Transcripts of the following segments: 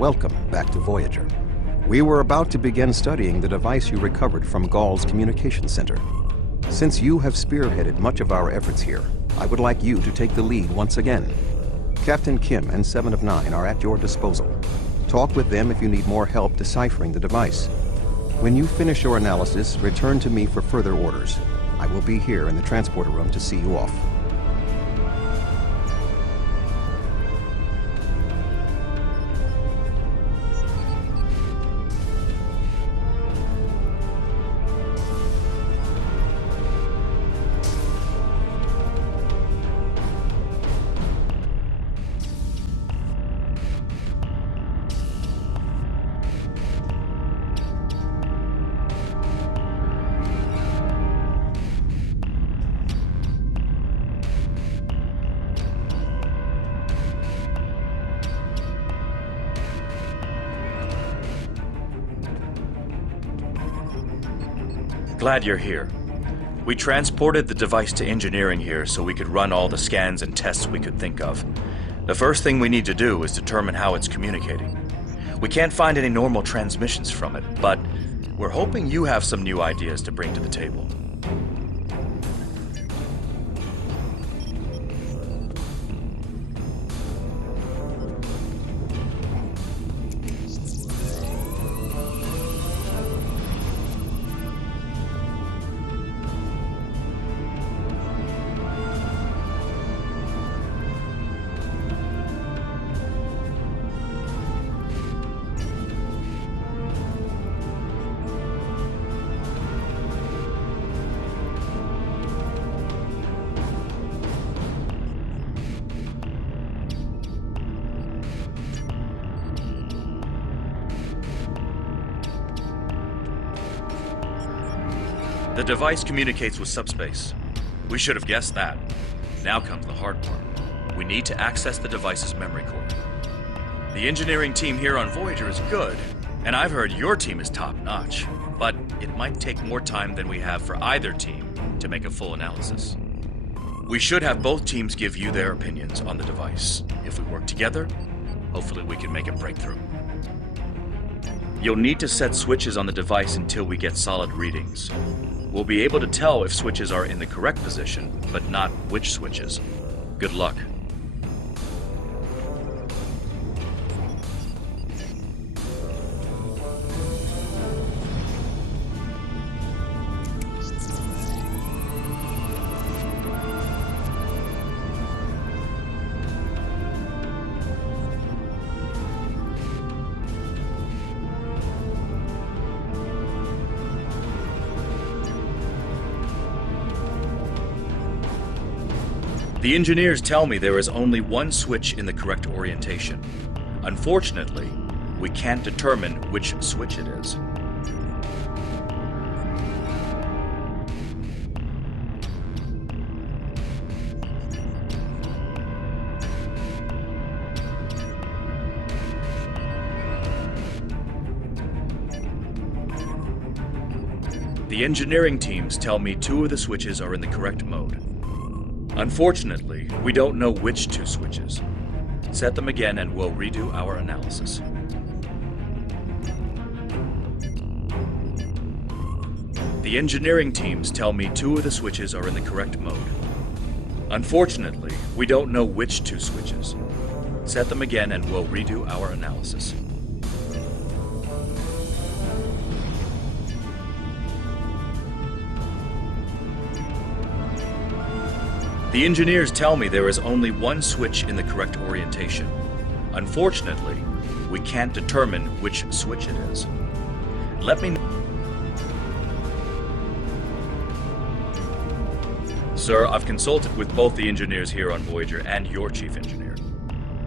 Welcome back to Voyager. We were about to begin studying the device you recovered from Gall's communication center. Since you have spearheaded much of our efforts here, I would like you to take the lead once again. Captain Kim and 7 of 9 are at your disposal. Talk with them if you need more help deciphering the device. When you finish your analysis, return to me for further orders. I will be here in the transporter room to see you off. Glad you're here. We transported the device to engineering here so we could run all the scans and tests we could think of. The first thing we need to do is determine how it's communicating. We can't find any normal transmissions from it, but we're hoping you have some new ideas to bring to the table. The device communicates with subspace. We should have guessed that. Now comes the hard part. We need to access the device's memory core. The engineering team here on Voyager is good, and I've heard your team is top-notch, but it might take more time than we have for either team to make a full analysis. We should have both teams give you their opinions on the device. If we work together, hopefully we can make a breakthrough. You'll need to set switches on the device until we get solid readings. We'll be able to tell if switches are in the correct position, but not which switches. Good luck. The engineers tell me there is only one switch in the correct orientation. Unfortunately, we can't determine which switch it is. The engineering teams tell me 2 of the switches are in the correct mode. Unfortunately, we don't know which 2 switches. Set them again and we'll redo our analysis. The engineering teams tell me 2 of the switches are in the correct mode. Unfortunately, we don't know which 2 switches. Set them again and we'll redo our analysis. The engineers tell me there is only one switch in the correct orientation. Unfortunately, we can't determine which switch it is. Let me know. Sir, I've consulted with both the engineers here on Voyager and your chief engineer.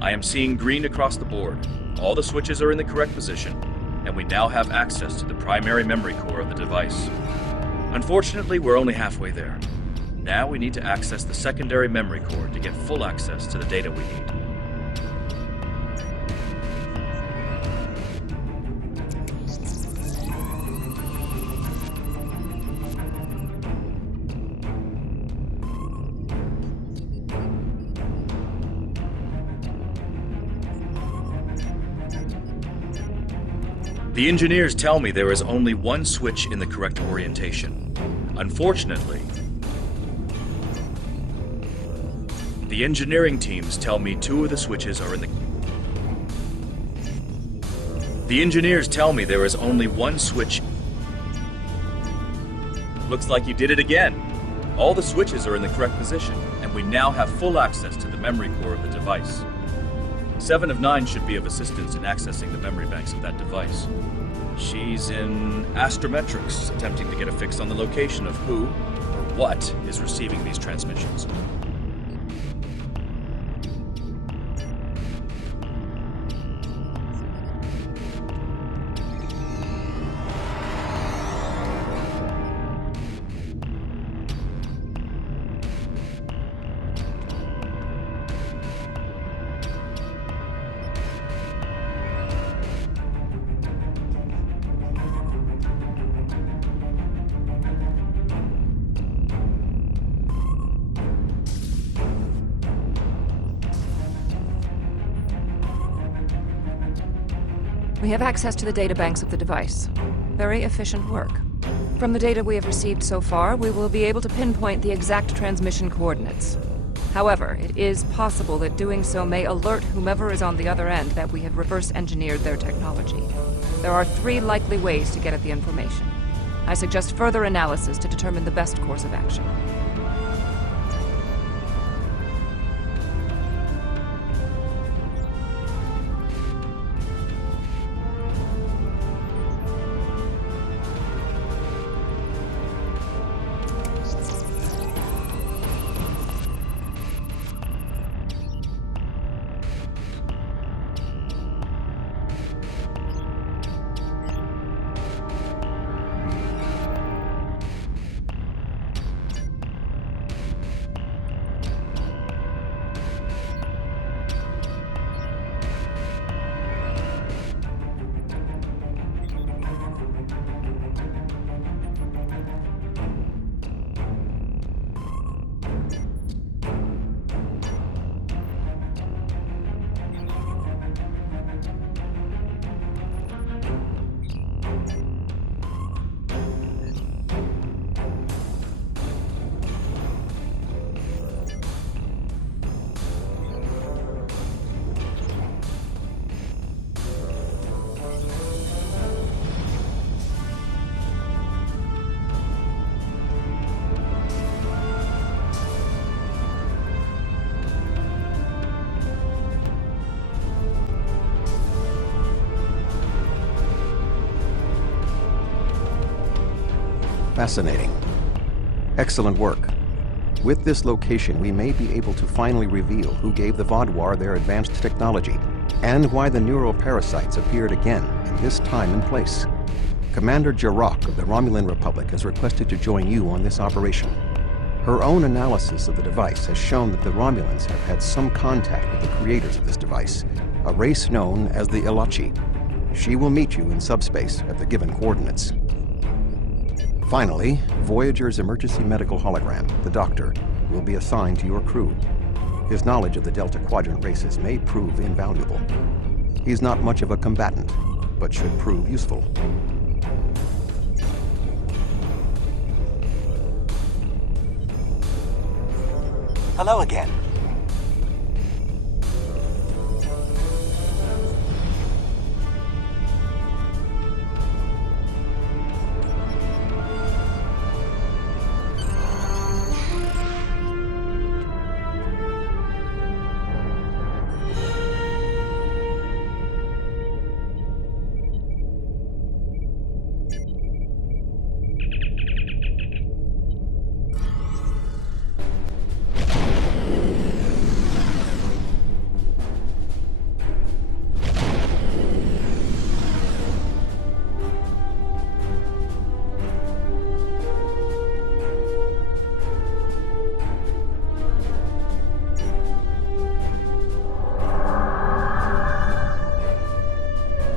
I am seeing green across the board. All the switches are in the correct position, and we now have access to the primary memory core of the device. Unfortunately, we're only halfway there. Now we need to access the secondary memory core to get full access to the data we need. The engineers tell me there is only one switch in the correct orientation. Unfortunately, the engineering teams tell me two of the switches are in the... The engineers tell me there is only one switch. Looks like you did it again. All the switches are in the correct position, and we now have full access to the memory core of the device. 7 of 9 should be of assistance in accessing the memory banks of that device. She's in astrometrics, attempting to get a fix on the location of who or what is receiving these transmissions. We have access to the databanks of the device. Very efficient work. From the data we have received so far, we will be able to pinpoint the exact transmission coordinates. However, it is possible that doing so may alert whomever is on the other end that we have reverse-engineered their technology. There are 3 likely ways to get at the information. I suggest further analysis to determine the best course of action. Fascinating. Excellent work. With this location, we may be able to finally reveal who gave the Vaudoir their advanced technology, and why the neuroparasites appeared again in this time and place. Commander Jarok of the Romulan Republic has requested to join you on this operation. Her own analysis of the device has shown that the Romulans have had some contact with the creators of this device, a race known as the Ilachi. She will meet you in subspace at the given coordinates. Finally, Voyager's emergency medical hologram, the Doctor, will be assigned to your crew. His knowledge of the Delta Quadrant races may prove invaluable. He's not much of a combatant, but should prove useful. Hello again.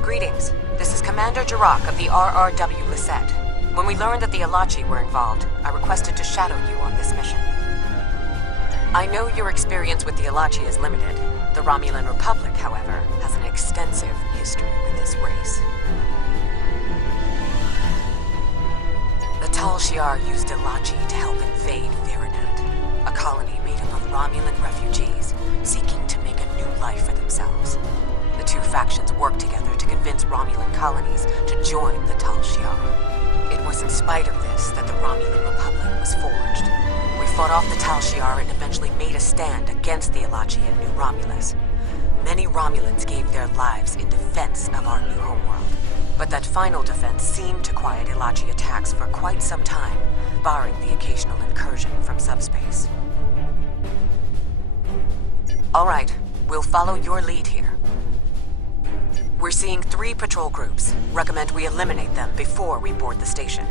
Greetings. This is Commander Jarok of the RRW Lisette. When we learned that the Ilachi were involved, I requested to shadow you on this mission. I know your experience with the Ilachi is limited. The Romulan Republic, however, has an extensive history with this race. Tal Shiar used Elachi to help invade Verinat, a colony made up of Romulan refugees seeking to make a new life for themselves. The two factions worked together to convince Romulan colonies to join the Tal Shiar. It was in spite of this that the Romulan Republic was forged. We fought off the Tal Shiar and eventually made a stand against the Elachi in New Romulus. Many Romulans gave their lives in defense of our new homeworld. But that final defense seemed to quiet Elachi attacks for quite some time, barring the occasional incursion from subspace. All right, we'll follow your lead here. We're seeing 3 patrol groups. Recommend we eliminate them before we board the station.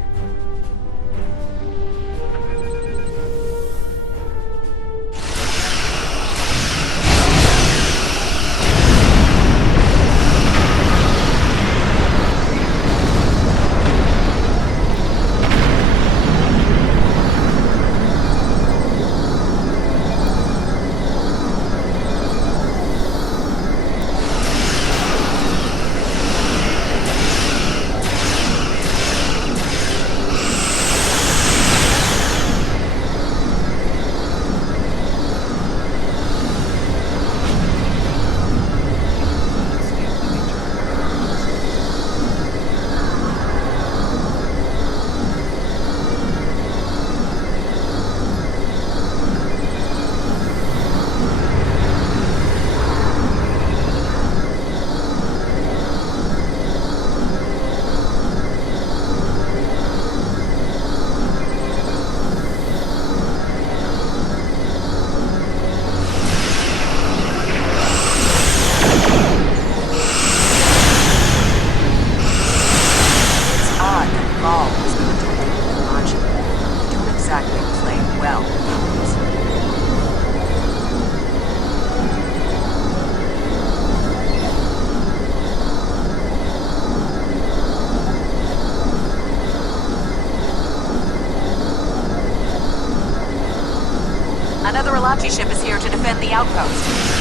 Another Elachi ship is here to defend the outpost.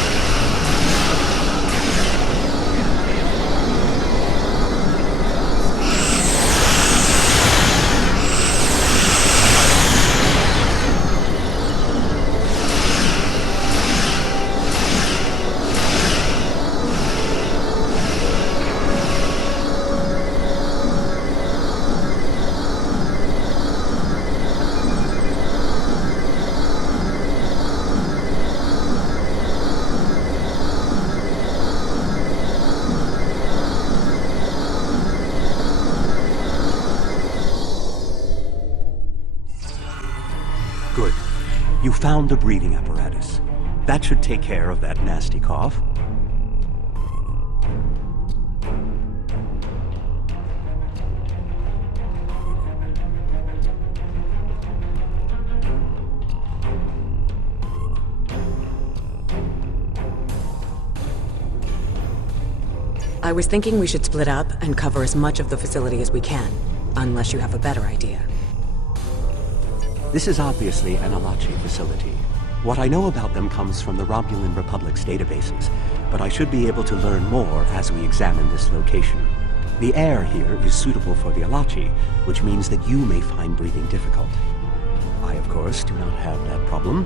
Good. You found the breathing apparatus. That should take care of that nasty cough. I was thinking we should split up and cover as much of the facility as we can, unless you have a better idea. This is obviously an Elachi facility. What I know about them comes from the Romulan Republic's databases, but I should be able to learn more as we examine this location. The air here is suitable for the Elachi, which means that you may find breathing difficult. I, of course, do not have that problem.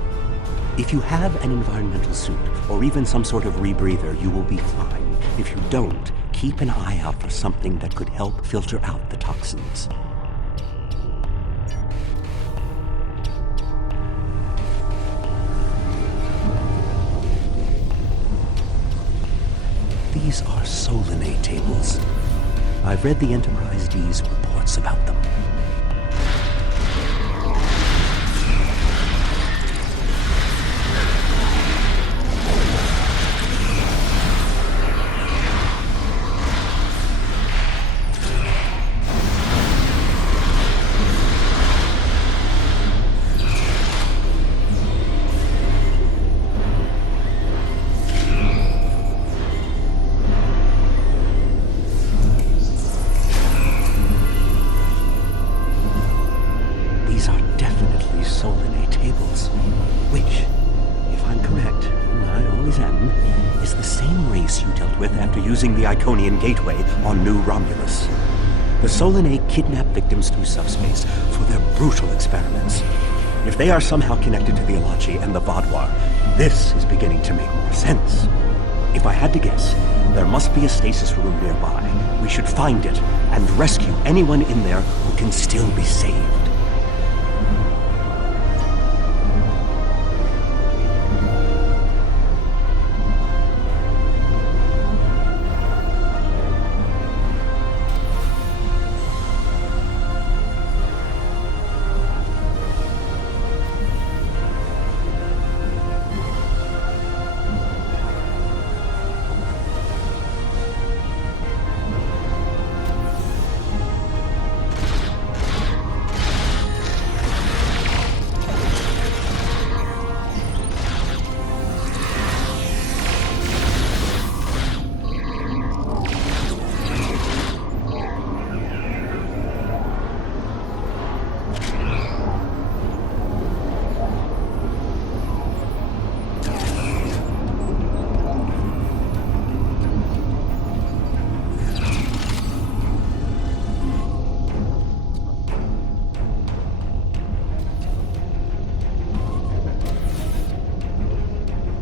If you have an environmental suit, or even some sort of rebreather, you will be fine. If you don't, keep an eye out for something that could help filter out the toxins. These are Solanae tables. I've read the Enterprise D's reports about them. Using the Iconian Gateway on New Romulus. The Solanae kidnap victims through subspace for their brutal experiments. If they are somehow connected to the Alachi and the Vaadwaur, this is beginning to make more sense. If I had to guess, there must be a stasis room nearby. We should find it and rescue anyone in there who can still be saved.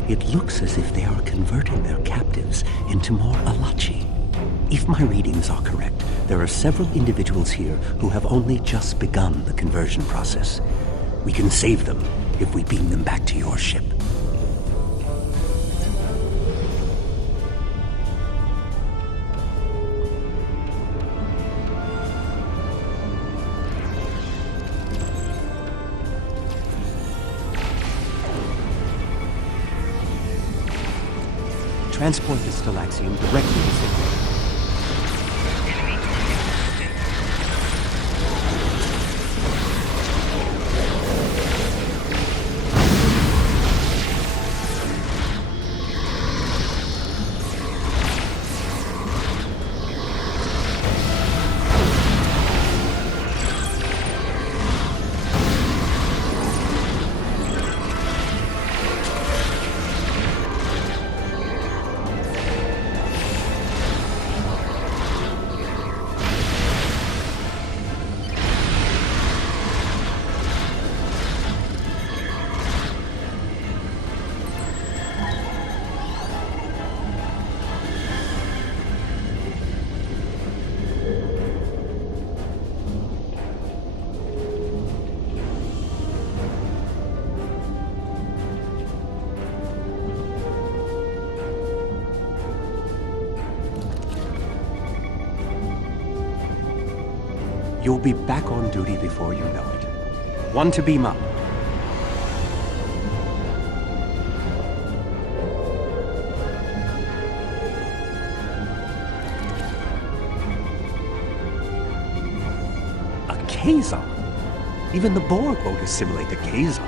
It looks as if they are converting their captives into more Alachi. If my readings are correct, there are several individuals here who have only just begun the conversion process. We can save them if we beam them back to your ship. Transport the Stalaxium directly to Sigma. You'll be back on duty before you know it. One to beam up. A Kazon? Even the Borg won't assimilate the Kazon.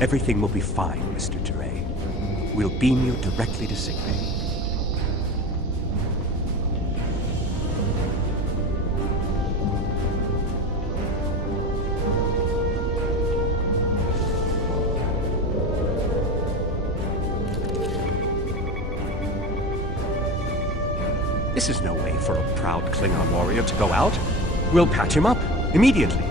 Everything will be fine, Mr. Teray. We'll beam you directly to sickbay. This is no way for a proud Klingon warrior to go out. We'll patch him up immediately.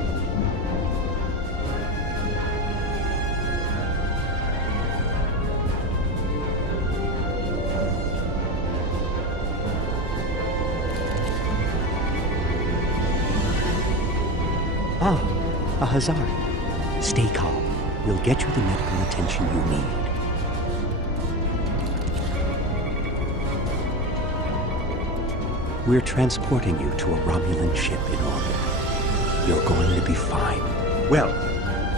A Hazari. Stay calm. We'll get you the medical attention you need. We're transporting you to a Romulan ship in orbit. You're going to be fine. Well,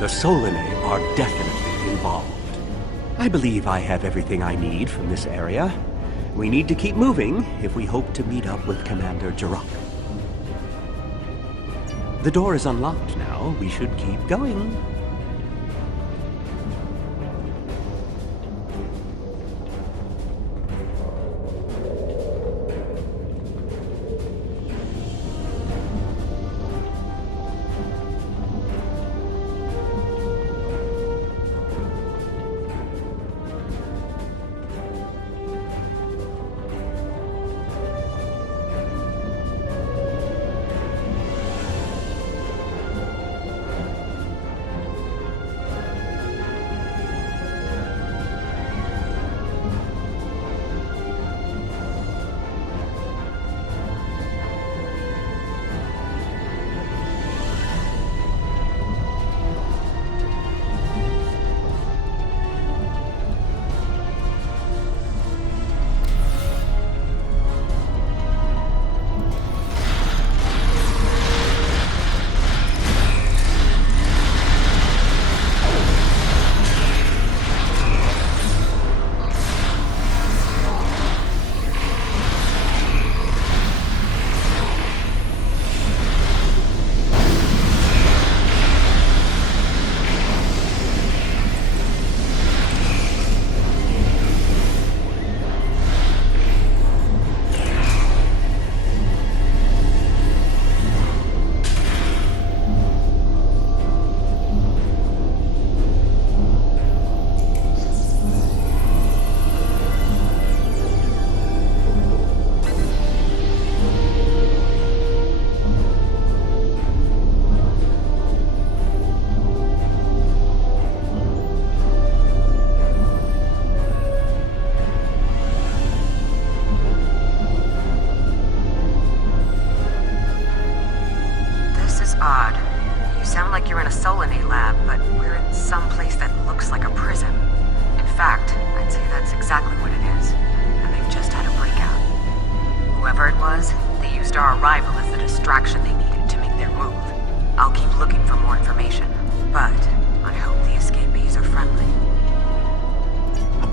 the Solanae are definitely involved. I believe I have everything I need from this area. We need to keep moving if we hope to meet up with Commander Jirok. The door is unlocked now. We should keep going.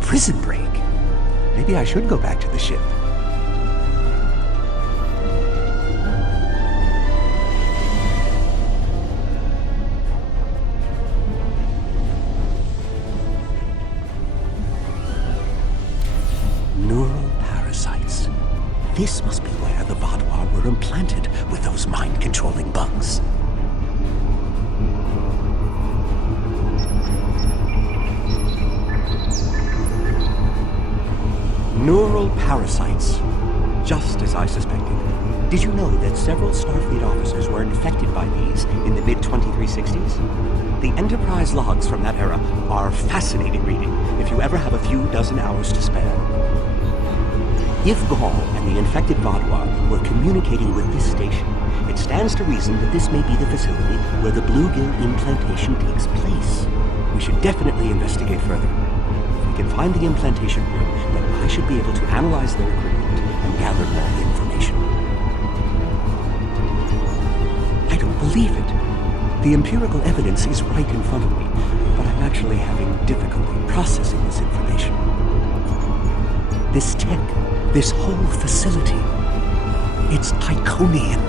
Prison break? Maybe I should go back to the ship. Neural parasites. This must be where the Bajor were implanted with those mind-controlling bugs. Neural parasites. Just as I suspected. Did you know that several Starfleet officers were infected by these in the mid-2360s? The Enterprise logs from that era are fascinating reading if you ever have a few dozen hours to spare. If Gaul and the infected Bajor were communicating with this station, it stands to reason that this may be the facility where the bluegill implantation takes place. We should definitely investigate further. If we can find the implantation room, then I should be able to analyze their equipment and gather more information. I don't believe it. The empirical evidence is right in front of me, but I'm actually having difficulty processing this information. This tech, this whole facility, it's Iconian.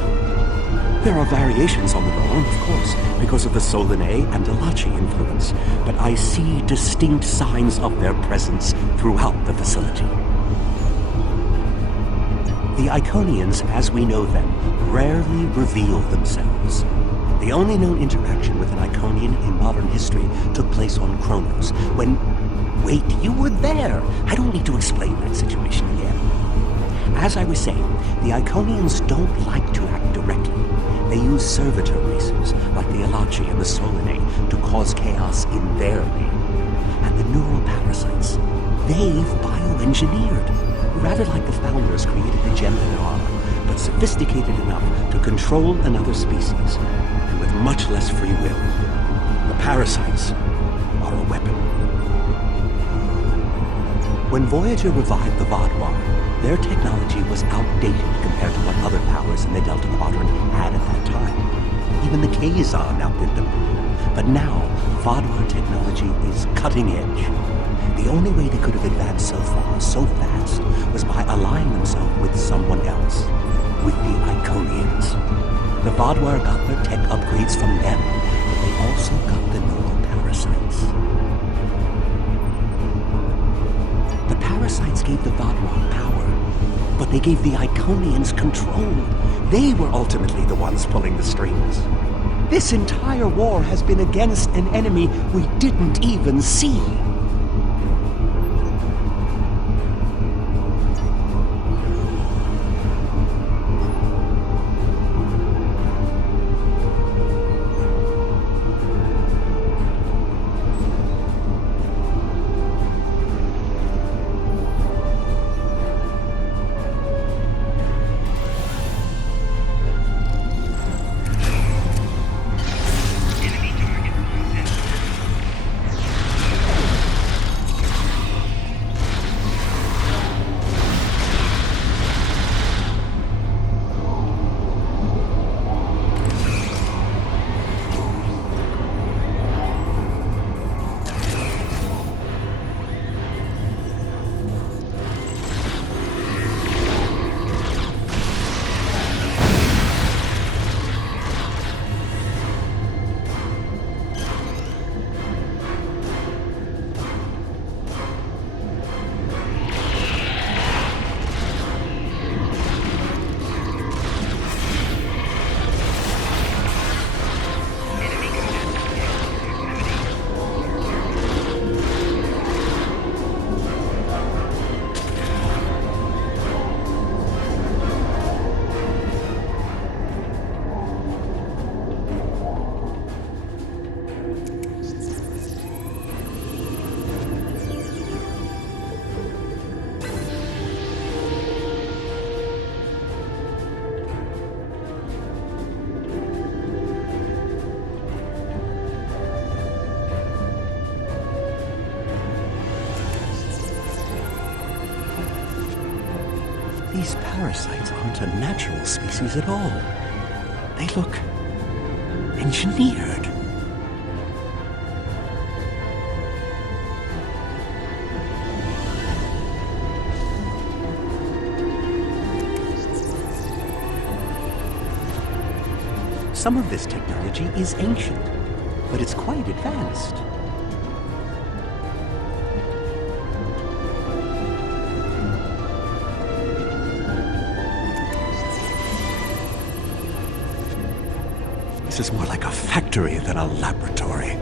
There are variations on the Roland, of course, because of the Solanae and Alachi influence, but I see distinct signs of their presence throughout the facility. The Iconians, as we know them, rarely reveal themselves. The only known interaction with an Iconian in modern history took place on Kronos, when... Wait, you were there! I don't need to explain that situation again. As I was saying, the Iconians don't like to act directly. They use servitor races, like the Alachi and the Solanae, to cause chaos in their name. And the neural parasites, they've bioengineered. Rather like the founders created the gem they are, but sophisticated enough to control another species, and with much less free will. The parasites are a weapon. When Voyager revived the Bajor, their technology was outdated compared to what other powers in the Delta Quadrant had at that time. Even the Kazon outdid them. But now, Bajor technology is cutting edge. The only way they could have advanced so far, so fast, was by allying themselves with someone else. With the Iconians. The Bajor got their tech upgrades from them, but they also got the neural parasites. The parasites gave the Bajor power, but they gave the Iconians control. They were ultimately the ones pulling the strings. This entire war has been against an enemy we didn't even see. These parasites aren't a natural species at all. They look engineered. Some of this technology is ancient, but it's quite advanced. This is more like a factory than a laboratory.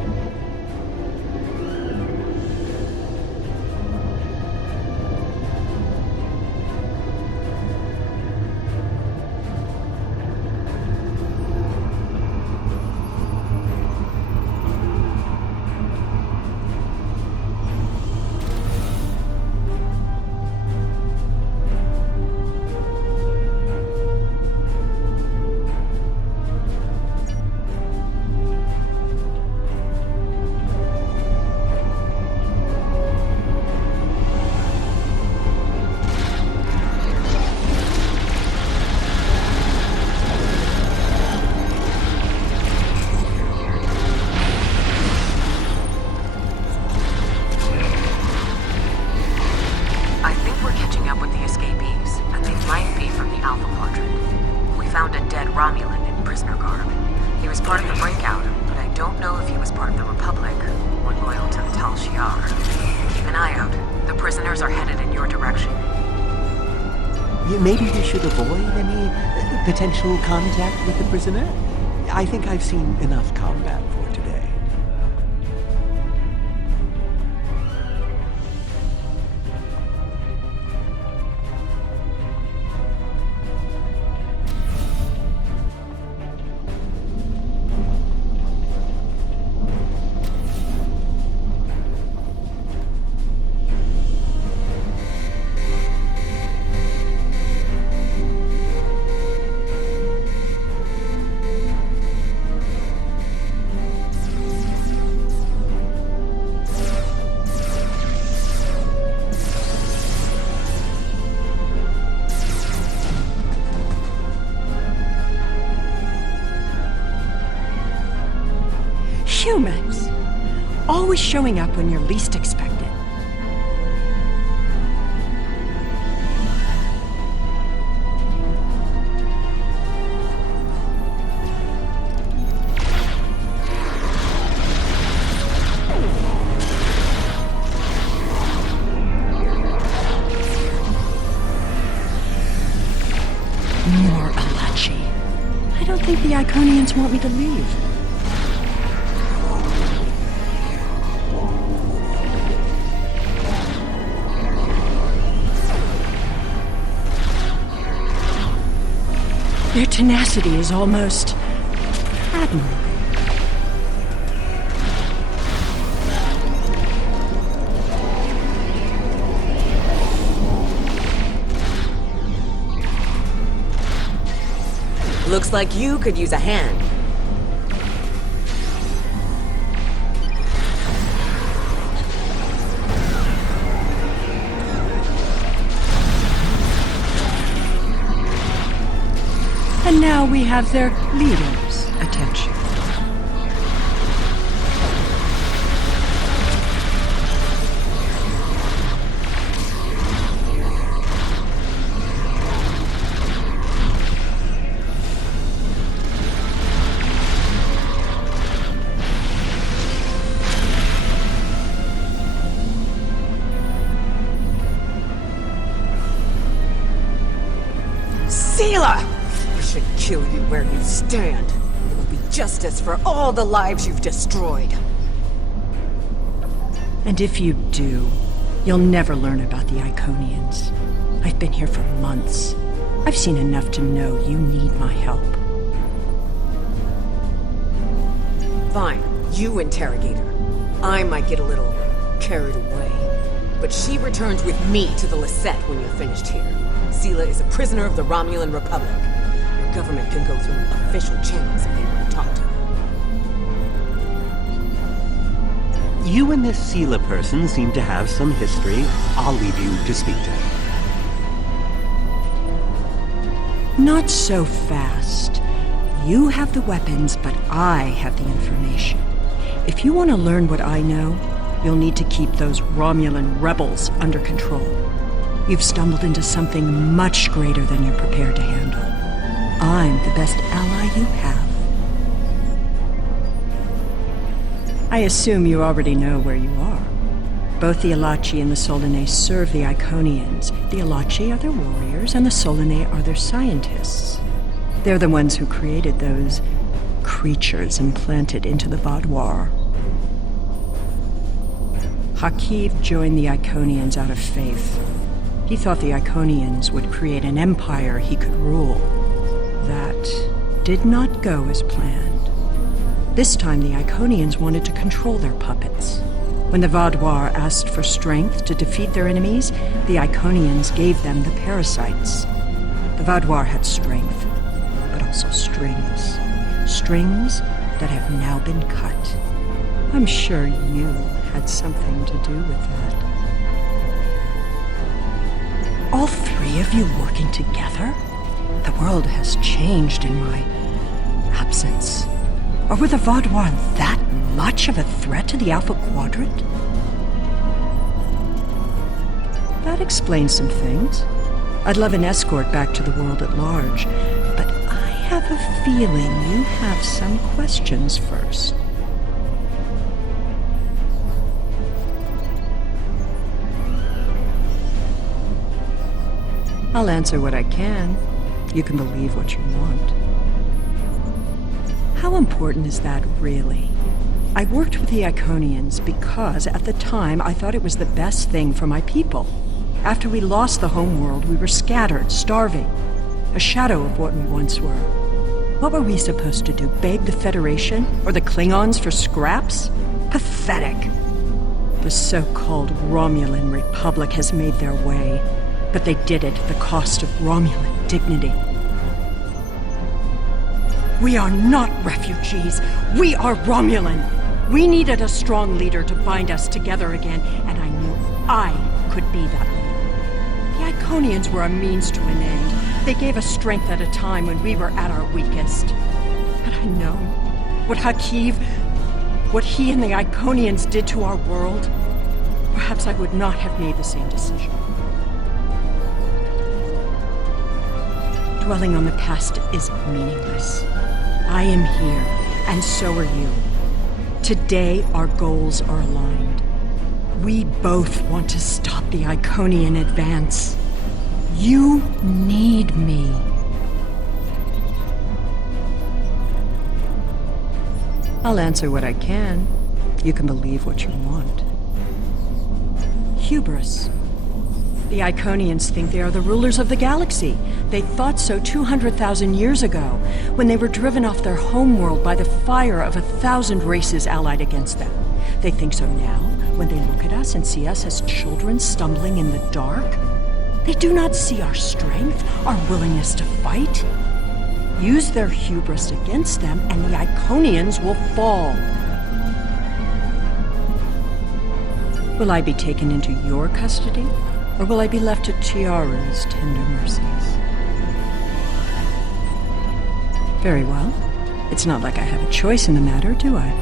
Maybe we should avoid any potential contact with the prisoner? I think I've seen enough combat for today. Humans, always showing up when you're least expected. the Iconians want me to leave? Their tenacity is almost admirable. Looks like you could use a hand. And now we have their leader's attention. Kill you where you stand. It will be justice for all the lives you've destroyed. And if you do, you'll never learn about the Iconians. I've been here for months. I've seen enough to know you need my help. Fine, you interrogate her. I might get a little carried away. But she returns with me to the Lisette when you're finished here. Sela is a prisoner of the Romulan Republic. Government can go through official channels if they want to talk to her. You and this Sela person seem to have some history. I'll leave you to speak to her. Not so fast. You have the weapons, but I have the information. If you want to learn what I know, you'll need to keep those Romulan rebels under control. You've stumbled into something much greater than you're prepared to handle. I'm the best ally you have. I assume you already know where you are. Both the Alachi and the Solanae serve the Iconians. The Alachi are their warriors, and the Solanae are their scientists. They're the ones who created those creatures implanted into the Bajor. Hakiv joined the Iconians out of faith. He thought the Iconians would create an empire he could rule. That did not go as planned. This time the Iconians wanted to control their puppets. When the Vaudois asked for strength to defeat their enemies, the Iconians gave them the parasites. The Vaudois had strength, but also strings. Strings that have now been cut. I'm sure you had something to do with that. All three of you working together? The world has changed in my absence. Or were the Vaudois that much of a threat to the Alpha Quadrant? That explains some things. I'd love an escort back to the world at large, but I have a feeling you have some questions first. I'll answer what I can. You can believe what you want. How important is that, really? I worked with the Iconians because, at the time, I thought it was the best thing for my people. After we lost the homeworld, we were scattered, starving. A shadow of what we once were. What were we supposed to do, beg the Federation or the Klingons for scraps? Pathetic. The so-called Romulan Republic has made their way, but they did it at the cost of Romulan dignity. We are not refugees. We are Romulan. We needed a strong leader to bind us together again, and I knew I could be that leader. The Iconians were a means to an end. They gave us strength at a time when we were at our weakest. Had I known what Hakiv, what he and the Iconians did to our world, perhaps I would not have made the same decision. Dwelling on the past is meaningless. I am here, and so are you. Today, our goals are aligned. We both want to stop the Iconian advance. You need me. I'll answer what I can. You can believe what you want. Hubris. The Iconians think they are the rulers of the galaxy. They thought so 200,000 years ago, when they were driven off their homeworld by the fire of 1,000 races allied against them. They think so now, when they look at us and see us as children stumbling in the dark. They do not see our strength, our willingness to fight. Use their hubris against them, and the Iconians will fall. Will I be taken into your custody? Or will I be left to Tiara's tender mercies? Very well. It's not like I have a choice in the matter, do I?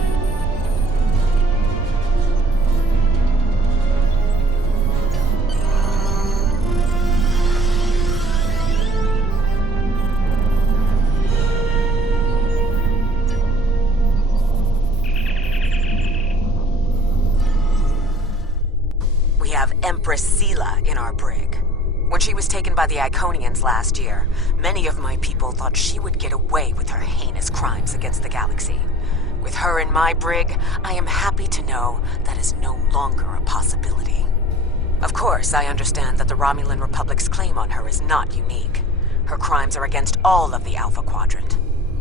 We have Empress Sela in our brig. When she was taken by the Iconians last year, many of my people thought she would get away with her heinous crimes against the galaxy. With her in my brig, I am happy to know that is no longer a possibility. Of course, I understand that the Romulan Republic's claim on her is not unique. Her crimes are against all of the Alpha Quadrant.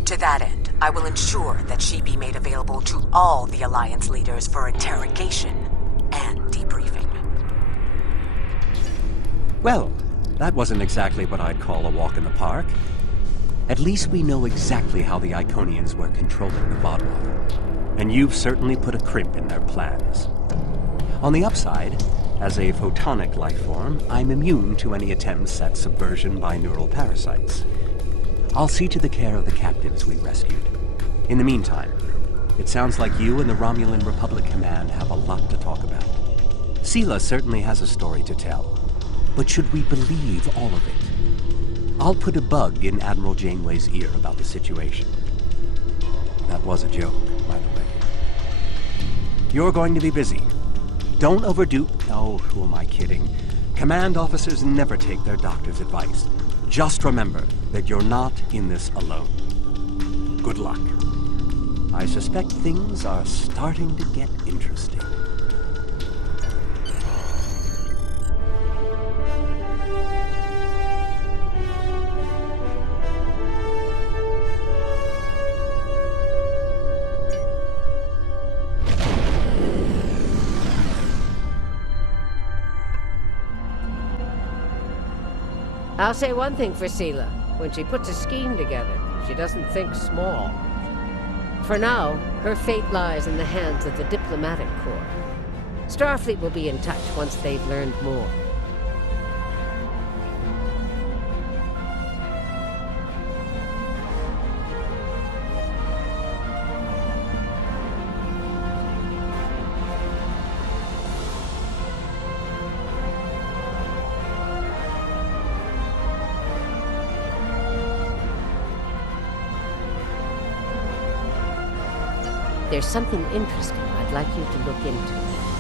To that end, I will ensure that she be made available to all the Alliance leaders for interrogation and debriefing. Well, that wasn't exactly what I'd call a walk in the park. At least we know exactly how the Iconians were controlling the Bajor. And you've certainly put a crimp in their plans. On the upside, as a photonic life form, I'm immune to any attempts at subversion by neural parasites. I'll see to the care of the captives we rescued. In the meantime, it sounds like you and the Romulan Republic Command have a lot to talk about. Sela certainly has a story to tell. But should we believe all of it? I'll put a bug in Admiral Janeway's ear about the situation. That was a joke, by the way. You're going to be busy. Don't overdo... Oh, who am I kidding? Command officers never take their doctor's advice. Just remember that you're not in this alone. Good luck. I suspect things are starting to get interesting. I'll say one thing for Sela. When she puts a scheme together, she doesn't think small. For now, her fate lies in the hands of the diplomatic corps. Starfleet will be in touch once they've learned more. There's something interesting I'd like you to look into.